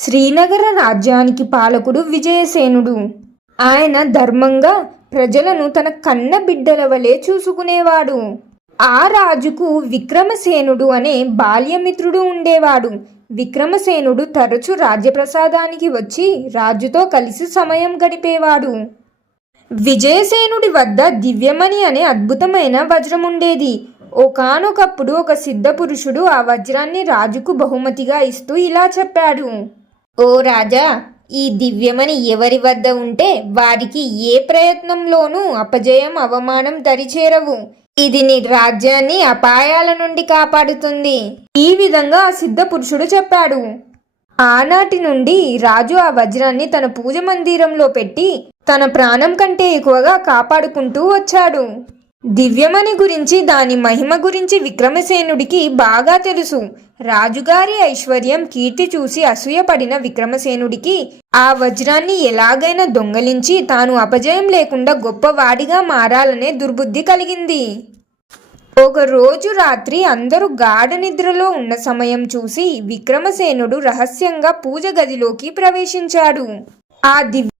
శ్రీనగర రాజ్యానికి పాలకుడు విజయసేనుడు. ఆయన ధర్మంగా ప్రజలను తన కన్న బిడ్డల వలె చూసుకునేవాడు. ఆ రాజుకు విక్రమసేనుడు అనే బాల్యమిత్రుడు ఉండేవాడు. విక్రమసేనుడు తరచు రాజ్యప్రసాదానికి వచ్చి రాజుతో కలిసి సమయం గడిపేవాడు. విజయసేనుడి వద్ద దివ్యమణి అనే అద్భుతమైన వజ్రం ఉండేది. ఒకానొకప్పుడు ఒక సిద్ధ పురుషుడు ఆ వజ్రాన్ని రాజుకు బహుమతిగా ఇస్తూ ఇలా చెప్పాడు. ఓ రాజా ఈ దివ్యమణి ఎవరి వద్ద ఉంటే వారికి ఏ ప్రయత్నంలోనూ అపజయం అవమానం దరిచేరవు. ఇది నీ రాజ్యాన్ని అపాయాల నుండి కాపాడుతుంది. ఈ విధంగా సిద్ధ పురుషుడు చెప్పాడు. ఆనాటి నుండి రాజు ఆ వజ్రాన్ని తన పూజ మందిరంలో పెట్టి తన ప్రాణం కంటే ఎక్కువగా కాపాడుకుంటూ వచ్చాడు. దివ్యమణి గురించి దాని మహిమ గురించి విక్రమసేనుడికి బాగా తెలుసు. రాజుగారి ఐశ్వర్యం కీర్తి చూసి అసూయపడిన విక్రమసేనుడికి ఆ వజ్రాన్ని ఎలాగైనా దొంగలించి తాను అపజయం లేకుండా గొప్పవాడిగా మారాలనే దుర్బుద్ధి కలిగింది. ఒక రోజు రాత్రి అందరూ గాఢ నిద్రలో ఉన్న సమయం చూసి విక్రమసేనుడు రహస్యంగా పూజ గదిలోకి ప్రవేశించాడు. ఆ దివ్య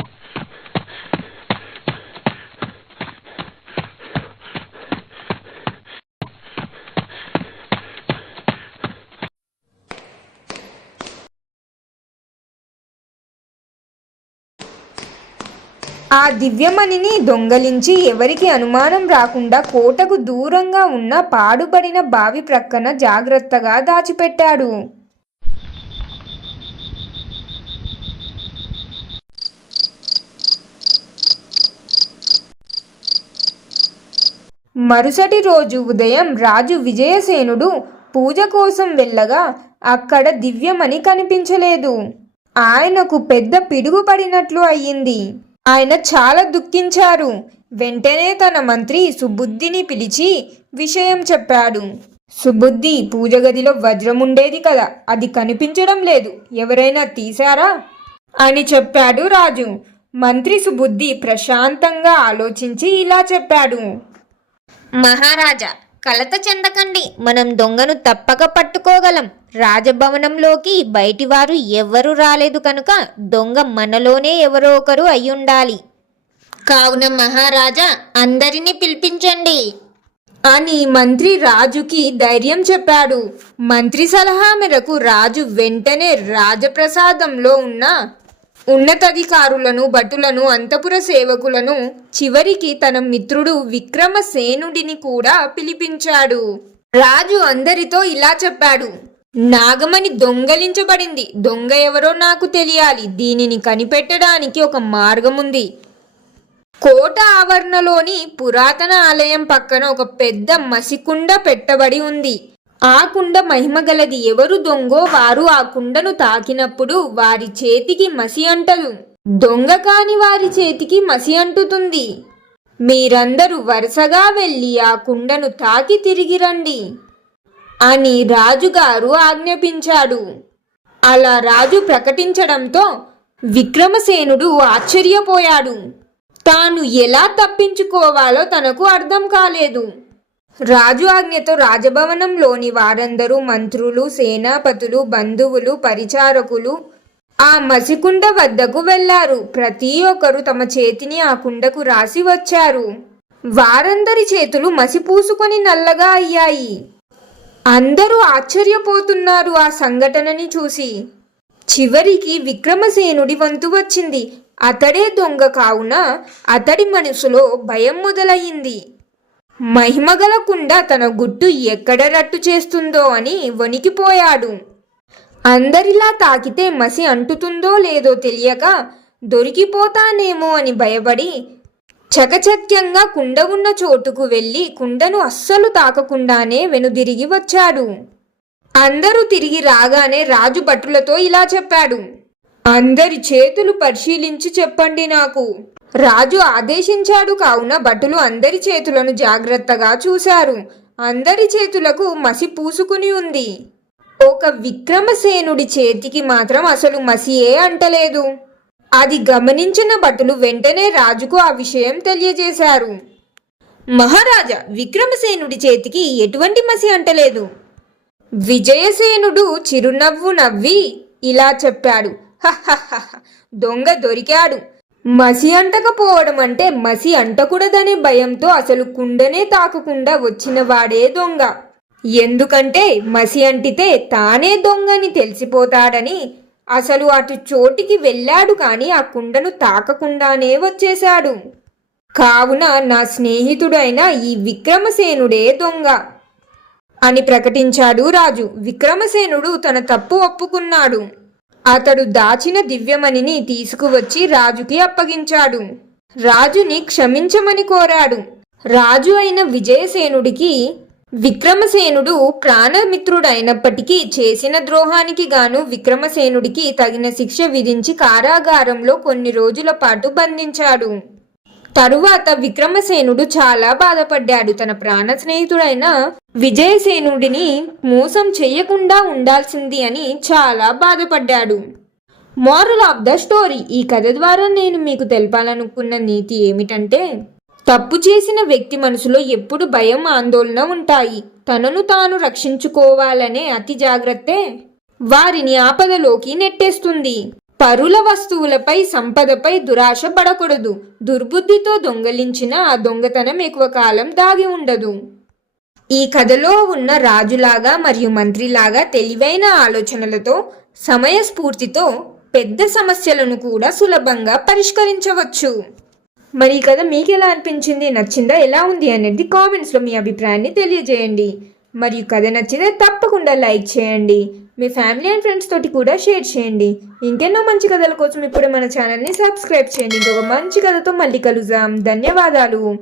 ఆ దివ్యమణిని దొంగలించి ఎవరికి అనుమానం రాకుండా కోటకు దూరంగా ఉన్న పాడుబడిన బావి ప్రక్కన జాగ్రత్తగా దాచిపెట్టాడు. మరుసటి రోజు ఉదయం రాజు విజయసేనుడు పూజ కోసం వెళ్ళగా అక్కడ దివ్యమణి కనిపించలేదు. ఆయనకు పెద్ద పిడుగు పడినట్లు అయ్యింది. ఆయన చాలా దుఃఖించారు. వెంటనే తన మంత్రి సుబుద్ధిని పిలిచి విషయం చెప్పాడు. సుబుద్ధి పూజ గదిలో వజ్రం ఉండేది కదా అది కనిపించడం లేదు. ఎవరైనా తీశారా? అని చెప్పాడు రాజు. మంత్రి సుబుద్ధి ప్రశాంతంగా ఆలోచించి ఇలా చెప్పాడు. మహారాజా కలత చెందకండి. మనం దొంగను తప్పక పట్టుకోగలం. రాజభవనంలోకి బయటివారు ఎవ్వరూ రాలేదు కనుక దొంగ మనలోనే ఎవరో ఒకరు అయ్యుండాలి. కావున మహారాజా అందరినీ పిలిపించండి. అని మంత్రి రాజుకి ధైర్యం చెప్పాడు. మంత్రి సలహా మేరకు రాజు వెంటనే రాజప్రసాదంలో ఉన్న ఉన్నతాధికారులను భటులను అంతపుర సేవకులను చివరికి తన మిత్రుడు విక్రమసేనుడిని కూడా పిలిపించాడు. రాజు అందరితో ఇలా చెప్పాడు. నాగమణి దొంగలించబడింది. దొంగ ఎవరో నాకు తెలియాలి. దీనిని కనిపెట్టడానికి ఒక మార్గం ఉంది కోట ఆవరణలోని పురాతన ఆలయం పక్కన ఒక పెద్ద మసికుండ పెట్టబడి ఉంది. ఆ కుండ మహిమగలది ఎవరు దొంగో వారు ఆ కుండను తాకినప్పుడు వారి చేతికి మసి అంటదు దొంగ కాని వారి చేతికి మసి అంటుతుంది. మీరందరూ వరుసగా వెళ్ళి ఆ కుండను తాకి తిరిగి రండి అని రాజుగారు ఆజ్ఞాపించాడు. అలా రాజు ప్రకటించడంతో విక్రమసేనుడు ఆశ్చర్యపోయాడు. తాను ఎలా తప్పించుకోవాలో తనకు అర్థం కాలేదు. రాజు ఆజ్ఞతో రాజభవనంలోని వారందరూ మంత్రులు సేనాపతులు బంధువులు పరిచారకులు ఆ మసికుండ వద్దకు వెళ్ళారు ప్రతి ఒక్కరు తమ చేతిని ఆ కుండకు రాసి వచ్చారు. వారందరి చేతులు మసి పూసుకొని నల్లగా అయ్యాయి. అందరూ ఆశ్చర్యపోతున్నారు ఆ సంఘటనని చూసి. చివరికి విక్రమసేనుడి వంతు వచ్చింది. అతడే దొంగ కావున అతడి మనసులో భయం మొదలయ్యింది. మహిమగల కుండ తన గుట్టు ఎక్కడ రట్టు చేస్తుందో అని వణికిపోయాడు అందరిలా తాకితే మసి అంటుతుందో లేదో తెలియక దొరికిపోతానేమో అని భయపడి చకచక్యంగా కుండ ఉన్న చోటుకు వెళ్ళి కుండను అస్సలు తాకకుండానే వెనుదిరిగి వచ్చాడు. అందరూ తిరిగి రాగానే రాజు భటులతో ఇలా చెప్పాడు. అందరి చేతులు పరిశీలించి చెప్పండి నాకు. రాజు ఆదేశించాడు కావున భటులు అందరి చేతులను జాగ్రత్తగా చూశారు. అందరి చేతులకు మసి పూసుకుని ఉంది. ఒక విక్రమసేనుడి చేతికి మాత్రం అసలు మసియే అంటలేదు. అది గమనించిన భటులు వెంటనే రాజుకు ఆ విషయం తెలియజేశారు. మహారాజా విక్రమసేనుడి చేతికి ఎటువంటి మసి అంటలేదు. విజయసేనుడు చిరునవ్వు నవ్వి ఇలా చెప్పాడు. దొంగ దొరికాడు. మసి అంటకపోవడం అంటే మసి అంటకూడదనే భయంతో అసలు కుండనే తాకకుండా వచ్చిన వాడే దొంగ. ఎందుకంటే మసి అంటితే తానే దొంగని తెలిసిపోతాడని అసలు అటు చోటికి వెళ్ళాడు కానీ ఆ కుండను తాకకుండానే వచ్చేశాడు. కావున నా స్నేహితుడైన ఈ విక్రమసేనుడే దొంగ అని ప్రకటించాడు రాజు. విక్రమసేనుడు తన తప్పు ఒప్పుకున్నాడు. అతడు దాచిన దివ్యమణిని తీసుకువచ్చి రాజుకి అప్పగించాడు. రాజుని క్షమించమని కోరాడు. రాజు అయిన విజయసేనుడికి విక్రమసేనుడు ప్రాణమిత్రుడైనప్పటికీ చేసిన ద్రోహానికి గాను విక్రమసేనుడికి తగిన శిక్ష విధించి కారాగారంలో కొన్ని రోజుల పాటు బంధించాడు. తరువాత విక్రమసేనుడు చాలా బాధపడ్డాడు. తన ప్రాణ స్నేహితుడైన విజయసేనుడిని మోసం చెయ్యకుండా ఉండాల్సింది అని చాలా బాధపడ్డాడు. మోరల్ ఆఫ్ ద స్టోరీ ఈ కథ ద్వారా నేను మీకు తెలపాలనుకున్న నీతి ఏమిటంటే తప్పు చేసిన వ్యక్తి మనసులో ఎప్పుడు భయం ఆందోళన ఉంటాయి. తనను తాను రక్షించుకోవాలనే అతి జాగ్రత్తే వారిని ఆపదలోకి నెట్టేస్తుంది. పరుల వస్తువులపై సంపదపై దురాశ పడకూడదు. దుర్బుద్ధితో దొంగలించిన ఆ దొంగతనం ఎక్కువ కాలం దాగి ఉండదు. ఈ కథలో ఉన్న రాజులాగా మరియు మంత్రిలాగా తెలివైన ఆలోచనలతో సమయస్ఫూర్తితో పెద్ద సమస్యలను కూడా సులభంగా పరిష్కరించవచ్చు. మరి ఈ కథ మీకు ఎలా అనిపించింది? నచ్చిందా? ఎలా ఉంది? అనేది కామెంట్స్లో మీ అభిప్రాయాన్ని తెలియజేయండి. మరియు కథ నచ్చితే తప్పకుండా లైక్ చేయండి. మీ ఫ్యామిలీ అండ్ ఫ్రెండ్స్ తోటి కూడా షేర్ చేయండి. ఇంకెన్నో మంచి కథల కోసం ఇప్పుడు మన ఛానల్ని సబ్స్క్రైబ్ చేయండి. ఇంకొక మంచి కథతో మళ్ళీ కలుద్దాం. ధన్యవాదాలు.